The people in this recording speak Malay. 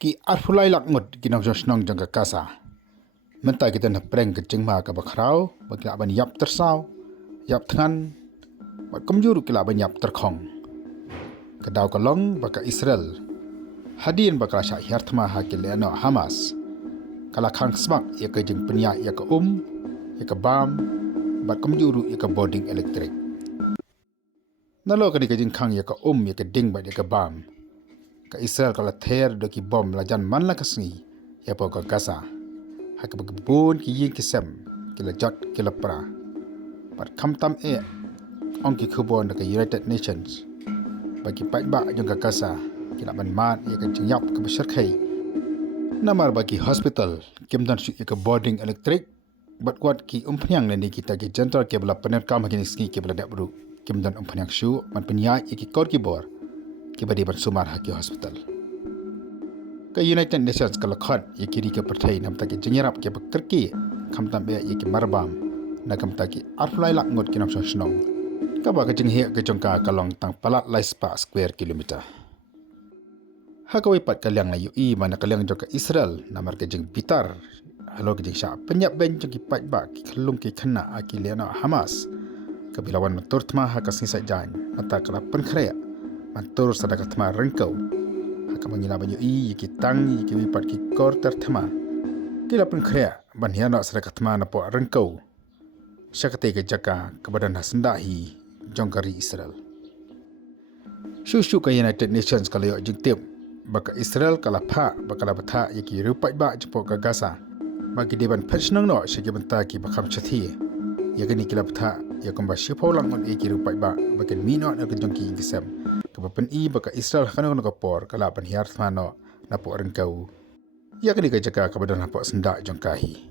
ki arfulai lakmut kinong jong jong ka Gaza. Mentai kita nak prank ke Jingïap ka bakrau, bagi nak ban yap tersau, yap Thngan, bat komjuru kila ban yap Tyrkhong. Kedau kalong baka Israel. Hadin baka syak hiartma hakil eno Hamas. Kala khang smak ya ke jing penyak ya ke ya ke bam, bat komjuru ya ke boarding elektrik. Nalo ka di ke jing khang ya ke ya ke ding bat ya ke bam. Ka Israel kala ther do ki bom lajan man la kasngi ya po ka Gaza. Hak begebun ki yin kisem kila jot kila pra. Pat kam tam ong ki khubon ke United Nations. Bagi pai ba jong ka Gaza kila ban mat ya ke Jingïap ke Khreh. Namar bagi hospital kim dan su ya ke boarding elektrik bat kuat ki umpanyang ni kita ki general ke bela penerkam hagini ski ke bela dak bru kim dan umpanyang su man penyai ki kor ki bor ki badi ban sumar haki hospital. Ke United Nations kala khat ye kiri ke perthai nam ta ke Jingïap ke Turki kham tam be ye ke marbam na kam ta ki arflai lak ngot ki nam snong ka ba ke Jingïap ke jongka kalong tang palat lai spa square kilometer. Ha ka wipat kalyang la UI mana kalyang jongka Israel namar ke jing bitar halo ke jing sha penyap ben jong ki pat ba ki khlum ki khana akilena Hamas kabilawan matur tma ha ka sisa jan mata kala pen Khreh mantur sadaka tma Ryngkew. Haka mengila banyu ki tang ki wipat ki kor tertema. Kila pen Khreh ban hiana sadaka tma na po Ryngkew. Syakate ke jaka kebadan hasendahi jongkari Israel. Syusyu ke United Nations kala yo jingtip baka Israel kala pha bakala batha ki rupai ba jpo ka Gaza. Bagi deban pechnang no syagi benta ki bakam chathi. Ya gani kila batha ya kamba Shipai langon ki rupai ba bakan mino na jongki ngisam. Kapapan baka Israel kanong nakapor kala pan hiar thmano na po Ryngkew. Ya kani ka jaka kabadan hapo sendak jongkahi.